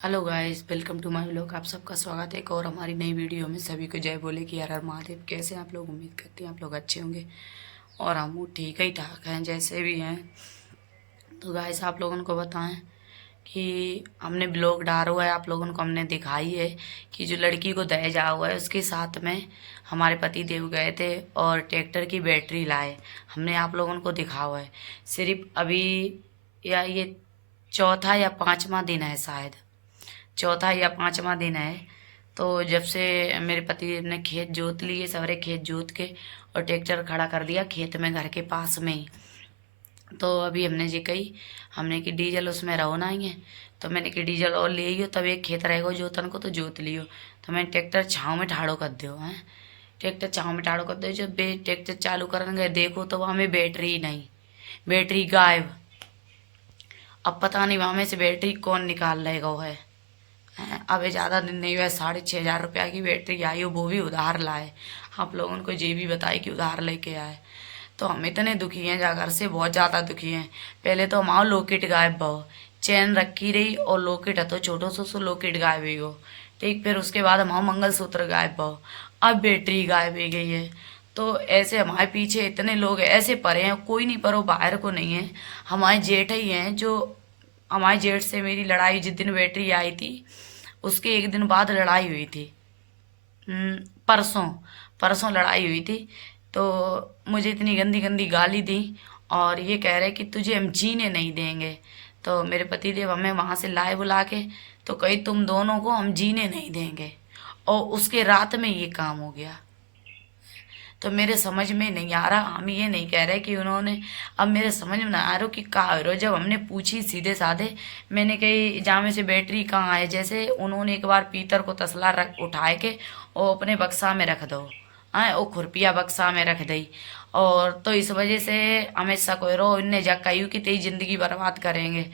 Hello guys, welcome to my vlog. आप सबका स्वागत है एक और हमारी नई वीडियो में। सभी को जय बोले कि हर हर महादेव। कैसे हैं आप लोग? उम्मीद करते हैं आप लोग अच्छे होंगे और हम ठीक ही ठाक हैं जैसे भी हैं। तो गाइस, आप लोगों को बताएं कि हमने ब्लॉग डाला हुआ है, आप लोगों को हमने दिखाई है कि जो लड़की को दहेज आया हुआ है उसके साथ में हमारे पति देव गए थे और ट्रैक्टर की बैटरी लाए। हमने आप लोगों को दिखा हुआ है। सिर्फ अभी या ये चौथा या पांचवा दिन है, शायद चौथा या पांचवा दिन है। तो जब से मेरे पति ने खेत जोत लिए, सवरे खेत जोत के और ट्रैक्टर खड़ा कर दिया खेत में घर के पास में ही। तो अभी हमने जी कही, हमने कि डीजल उसमें रहो ना ही है। तो मैंने कि डीजल और ले आइयो, तब एक खेत रहेगा जोतन को तो जोत लियो। तो मैंने ट्रैक्टर छाँव में ठाड़ो कर दो है। ट्रैक्टर छाँव में ठाड़ो कर दो। जब ट्रैक्टर चालू करने गए देखो तो वहाँ में बैटरी ही नहीं, बैटरी गायब। अब पता नहीं वहाँ में से बैटरी कौन निकाल लेगा वो है। अबे ज़्यादा दिन नहीं हुआ, 6,500 रुपया की बैटरी आई हो, वो भी उधार लाए। आप लोगों को ये भी बताए कि उधार लेके आए। तो हम इतने दुखी हैं जाकर से, बहुत ज़्यादा दुखी हैं। पहले तो हमारा लॉकेट गायब बहु, चैन रखी रही और लॉकेट है तो छोटो सो लॉकेट गायब ही हो। ठीक, फिर उसके बाद हमारा मंगलसूत्र गायब बहु, अब बैटरी गायब हो गई है। तो ऐसे हमारे पीछे इतने लोग ऐसे पड़े हैं, कोई नहीं परो बाहर को नहीं है। हमारे जेठ ही हैं जो, हमारे जेठ से मेरी लड़ाई जिस दिन बैटरी आई थी उसके एक दिन बाद लड़ाई हुई थी। परसों परसों लड़ाई हुई थी। तो मुझे इतनी गंदी गंदी गाली दी और ये कह रहे कि तुझे हम जीने नहीं देंगे। तो मेरे पति देव हमें वहाँ से लाए बुला के, तो कही तुम दोनों को हम जीने नहीं देंगे। और उसके रात में ये काम हो गया। तो मेरे समझ में नहीं आ रहा, हम ये नहीं कह रहे कि उन्होंने, अब मेरे समझ में ना आ रहा कि कहा हो रहा। जब हमने पूछी सीधे साधे, मैंने कही जामे से बैटरी कहाँ है, जैसे उन्होंने एक बार पीतर को तसला रख उठाए के और अपने बक्सा में रख दो, हाँ वो खुरपिया बक्सा में रख दी। और तो इस वजह से हमें शक हो रहा, इनने जा कही कि तेरी जिंदगी बर्बाद करेंगे।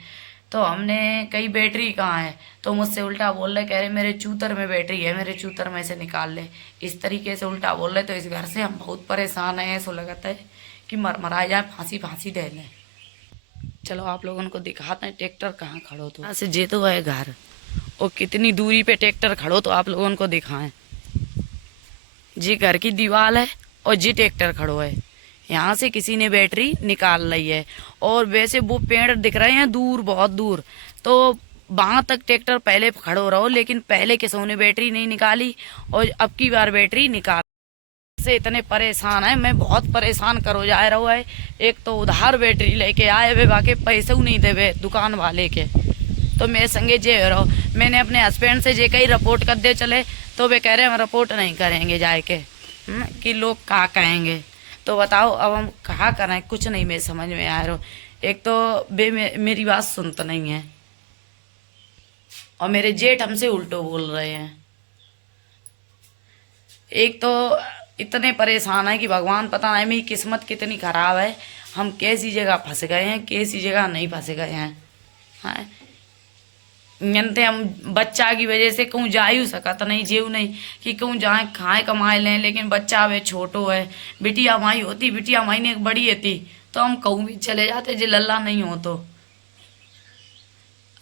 तो हमने कही बैटरी कहाँ है, तो मुझसे उल्टा बोल रहे, कह रहे मेरे चूतर में बैटरी है, मेरे चूतर में से निकाल ले। इस तरीके से उल्टा बोल रहे। तो इस घर से हम बहुत परेशान हैं। ऐसा लगता है कि मर मरा जाए, फांसी फांसी दे लें। चलो आप लोगों को दिखाते हैं ट्रैक्टर कहाँ खड़ो तो, यहाँ से जे तो है घर और कितनी दूरी पे ट्रैक्टर खड़ो तो आप लोगों को दिखाएं। जी घर की दीवार है और जी ट्रैक्टर खड़ो है, यहाँ से किसी ने बैटरी निकाल ली है। और वैसे वो पेड़ दिख रहे हैं दूर, बहुत दूर, तो वहां तक ट्रैक्टर पहले खड़ो रहो, लेकिन पहले किसी ने बैटरी नहीं निकाली और अब की बार बैटरी निकाल से इतने परेशान है। मैं बहुत परेशान करो जा रहा है। एक तो उधार बैटरी लेके आए वे, बाकी पैसे नहीं देवे दुकान वाले के। तो मेरे संगे जे रहो, मैंने अपने हस्बैंड से जे कहीं रिपोर्ट कर दे चले, तो वे कह रहे हम रिपोर्ट नहीं करेंगे जाए के, कि लोग क्या कहेंगे। तो बताओ अब हम कहाँ करें, कुछ नहीं मेरे समझ में आ रहा। एक तो मेरी बात सुनते नहीं है और मेरे जेठ हमसे उल्टो बोल रहे हैं। एक तो इतने परेशान है कि भगवान पता नहीं मेरी किस्मत कितनी खराब है। हम कैसी जगह फंस गए हैं, कैसी जगह नहीं फंस गए हैं। हाँ, जानते हम बच्चा की वजह से कहूँ जा ही सकता नहीं, जेव नहीं कि कहूँ जाए खाए कमाए लें, लेकिन बच्चा वे छोटो है। बिटिया माई होती, बिटिया माई ने एक बड़ी थी तो हम कहूँ भी चले जाते, जे लल्ला नहीं हो तो,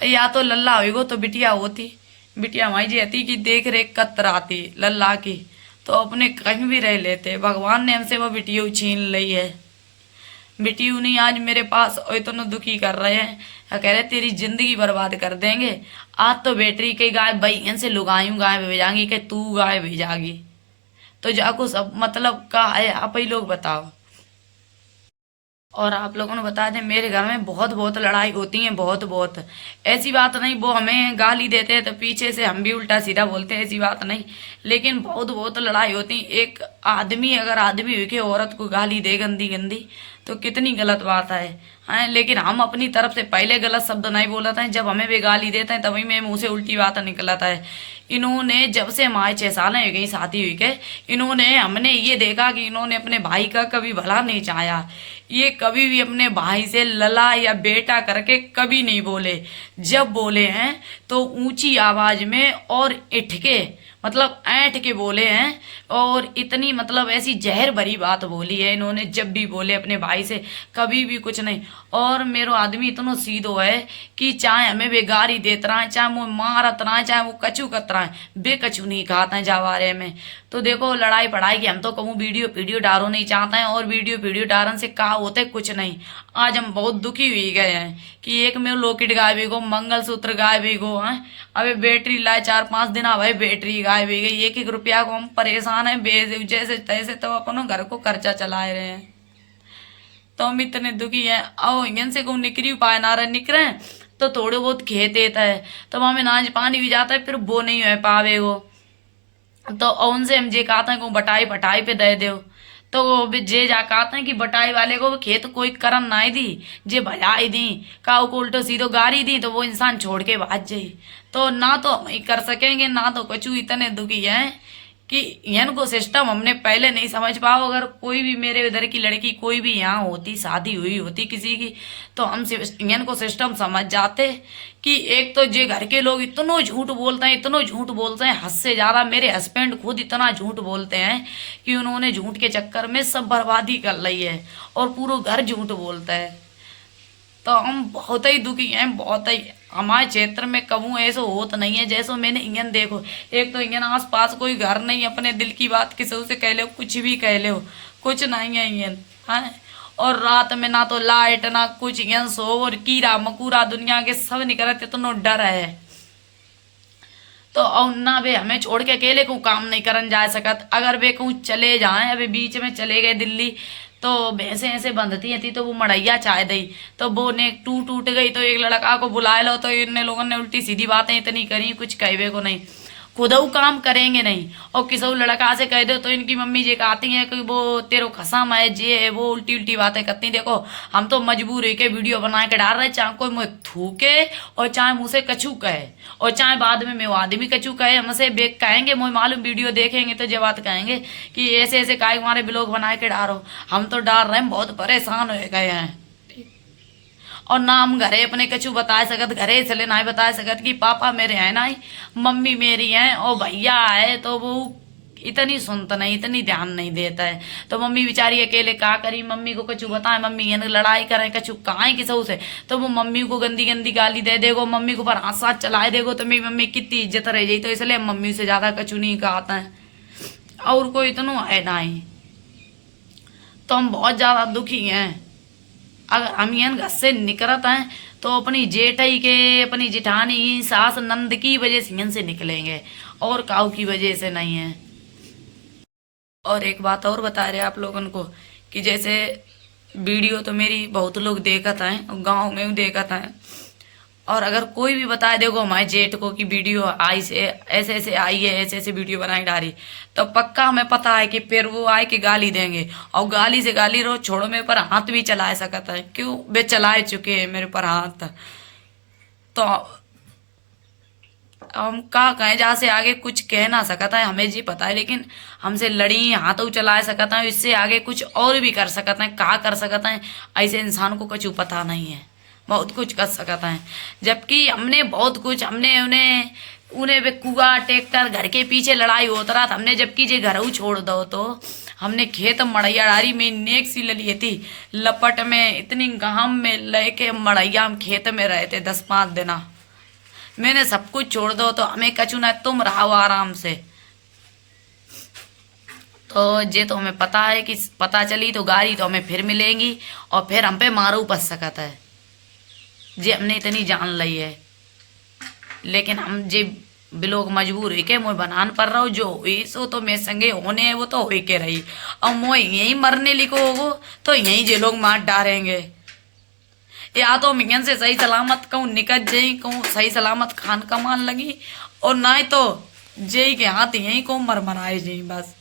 या तो लल्ला होगो तो बिटिया होती। बिटिया माई जी हती कि देख रेख कतर आती लल्ला की, तो अपने कहीं भी रह लेते। भगवान ने हमसे वो बिटिया छीन ली है। बिटियू नहीं आज मेरे पास और इतना दुखी कर रहे हैं, कह रहे तेरी जिंदगी बर्बाद कर देंगे। आज तो बैटरी के गाय भाई से लुगायूं गाय भेजागी कि तू गाय भेजागी। तो जाको सब मतलब का है, आप ही लोग बताओ। और आप लोगों ने बता दें मेरे घर में बहुत बहुत लड़ाई होती है, बहुत बहुत। ऐसी बात नहीं वो हमें गाली देते हैं तो पीछे से हम भी उल्टा सीधा बोलते हैं, ऐसी बात नहीं। लेकिन बहुत बहुत लड़ाई होती है। एक आदमी अगर आदमी हुई के औरत को गाली दे गंदी गंदी तो कितनी गलत बात है। हाँ, लेकिन हम अपनी तरफ से पहले गलत शब्द नहीं बोलता है, जब हमें वे गाली देते हैं तभी मेरे मुंह से उल्टी बात निकलता है। इन्होंने जब से हमारे 6 साल हो गई शादी हुई के, इन्होंने हमने ये देखा कि इन्होंने अपने भाई का कभी भला नहीं चाहा। ये कभी भी अपने भाई से लला या बेटा करके कभी नहीं बोले। जब बोले हैं तो ऊंची आवाज में और इठ के मतलब ऐंठ के बोले हैं। और इतनी मतलब ऐसी जहर भरी बात बोली है इन्होंने, जब भी बोले अपने भाई से, कभी भी कुछ नहीं। और मेरो आदमी इतना सीधो है कि चाहे हमें बेगारी देत रहा है, चाहे वो मारत रहा है, चाहे वो कचू कत रहा है, बेकचू नहीं कहते हैं जावारे में। तो देखो लड़ाई पढ़ाई की हम तो कहूँ वीडियो वीडियो डालो नहीं चाहते हैं, और वीडियो डालन से का होते कुछ नहीं। आज हम बहुत दुखी हुई गए हैं कि एक में लॉकेट गायब गो, मंगलसूत्र गायब गो है। अबे बैटरी लाए 4-5 दिन भाई बैटरी गायब गई, 1-1 रुपया को हम परेशान है, जैसे तैसे तो अपनों घर को खर्चा चला रहे हैं। तो हम इतने दुखी हैं। आओ इंगन से को निकरी पाए ना रहे निकरे तो थोड़े बहुत खेत देता है, तो वहां में नाज पानी भी जाता है, फिर वो नहीं हो पावे वो। तो उनसे हम जे कहते हैं को बटाई बटाई पे दे दो, तो वो भी जे जा कहते हैं कि बटाई वाले को खेत कोई करन ना दी, जे भजाई दी काऊ को उल्टो सीधो गाड़ी दी, तो वो इंसान छोड़ के भाग जाई। तो ना तो हम ही कर सकेंगे ना तो कचू इतने दुखी हैं कि इनको सिस्टम हमने पहले नहीं समझ पाओ। अगर कोई भी मेरे उधर की लड़की कोई भी यहाँ होती, शादी हुई होती किसी की, तो हम इनको सिस्टम समझ जाते कि एक तो जे घर के लोग इतना झूठ बोलते हैं, इतना झूठ बोलते हैं, हद से ज़्यादा। मेरे हस्बैंड खुद इतना झूठ बोलते हैं कि उन्होंने झूठ के चक्कर में सब बर्बादी कर ली है, और पूरा घर झूठ बोलता है। तो हम बहुत ही दुखी हैं, बहुत ही। हमारे क्षेत्र में कबू ऐसा होता नहीं है जैसो मैंने इंगन देखो। एक तो इंगन आस पास कोई घर नहीं, अपने दिल की बात किसी से कह लो, कुछ भी कह लो, कुछ नहीं है इंगन है। और रात में ना तो लाइट ना कुछ, इंगन सो और कीड़ा मकूड़ा दुनिया के सब निकलते, तो डर है। तो और ना वे हमें छोड़ के अकेले को काम नहीं करन जा सकत। अगर वे कहूँ चले जाए, अभी बीच में चले गए दिल्ली, तो भैंसे ऐसे बंधती थी, तो वो मड़ैया चाय दी, तो वो ने टूट गई, तो एक लड़का को बुलाए लो, तो इन लोगों ने उल्टी सीधी बातें इतनी करी, कुछ कहवे को नहीं, खुदऊ काम करेंगे नहीं। और किसी लड़का से कह दो तो इनकी मम्मी जी कहती हैं कि वो तेरो खसम है, जे है वो, उल्टी उल्टी बातें करती। देखो हम तो मजबूर है के वीडियो बना के डाल रहे, चाहे कोई मुँह थूके और चाहे मुँह से कछू कहे, और चाहे बाद में मैं आदमी कछू कहे, हमसे बेग कहेंगे, मुझे मालूम वीडियो देखेंगे तो जब बात कहेंगे कि ऐसे ऐसे काय हमारे ब्लॉग बना के डालो। हम तो डाल रहे हैं, बहुत परेशान हो गए हैं। और ना हम घरे अपने कछु बता सकत, घरे इसलिए ना बता सकत कि पापा मेरे हैं ना, मम्मी मेरी हैं, और भैया है, तो वो इतनी सुनता नहीं, इतनी ध्यान नहीं देता है। तो मम्मी बेचारी अकेले का करी, मम्मी को कछु बताए, मम्मी ये लड़ाई करे कछु कहाँ किसू से, तो वो मम्मी को गंदी गंदी गाली दे देगो, मम्मी को पर हाथ साथ चलाए देगो, तो मेरी मम्मी कितनी इज्जत रह जाई। तो इसलिए मम्मी से ज्यादा कछु नहीं कहता है, और कोई इतना है ना ही। तो हम बहुत ज्यादा दुखी हैं। अगर हम यहाँ घर से निकलत हैं तो अपनी जेठाई के, अपनी जेठानी सास नंद की वजह से यहाँ से निकलेंगे, और काऊ की वजह से नहीं है। और एक बात और बता रहे आप लोगों को कि जैसे वीडियो तो मेरी बहुत लोग देखत हैं, गांव में भी देखत हैं, और अगर कोई भी बताए देखो हमारे जेठ को कि वीडियो आई से ऐसे ऐसे आई है, ऐसे ऐसे वीडियो बनाई डाली, तो पक्का हमें पता है कि फिर वो आए कि गाली देंगे, और गाली से गाली रो छोड़ो, मेरे पर हाथ भी चला सकता है, क्यों वे चलाए चुके हैं मेरे पर हाथ। तो हम का कहें, जहाँ से आगे कुछ कह ना सकता है, हमें जी पता है, लेकिन हमसे लड़ी हाथों चला सकता है, इससे आगे कुछ और भी कर सकता है, का कर सकता है, ऐसे इंसान को कुछ पता नहीं है, बहुत कुछ कर सकता है। जबकि हमने बहुत कुछ, हमने उन्हें उन्हें वे कुआ ट्रैक्टर घर के पीछे लड़ाई होता रहा था, हमने जबकि जे घर छोड़ दो, तो हमने खेत मड़ैया डारी में नेक सी लिए थी, लपट में इतनी गहम में लेके मड़ैया हम खेत में रहे थे 10-5 दिना। मैंने सब कुछ छोड़ दो, तो हमें कछु ना, तुम रहो आराम से। तो जे तो हमें पता है कि पता चली तो गाड़ी तो हमें फिर मिलेंगी, और फिर हम पे मारू पस सकता है, जे हमने इतनी जान ली है। लेकिन हम जे लोग मजबूर हुई के मुँह बनान पर रहो, जो हुई सो तो मेरे संगे होने है वो तो हुई के रही, और मुँह यहीं मरने लिखो होगो तो यहीं जे लोग मार डालेंगे। या तो मियन से सही सलामत कहूँ निकल जाई, कहूँ सही सलामत खान कमान लगी, और ना तो जे के हाथ यहीं को मर मराए जी बस।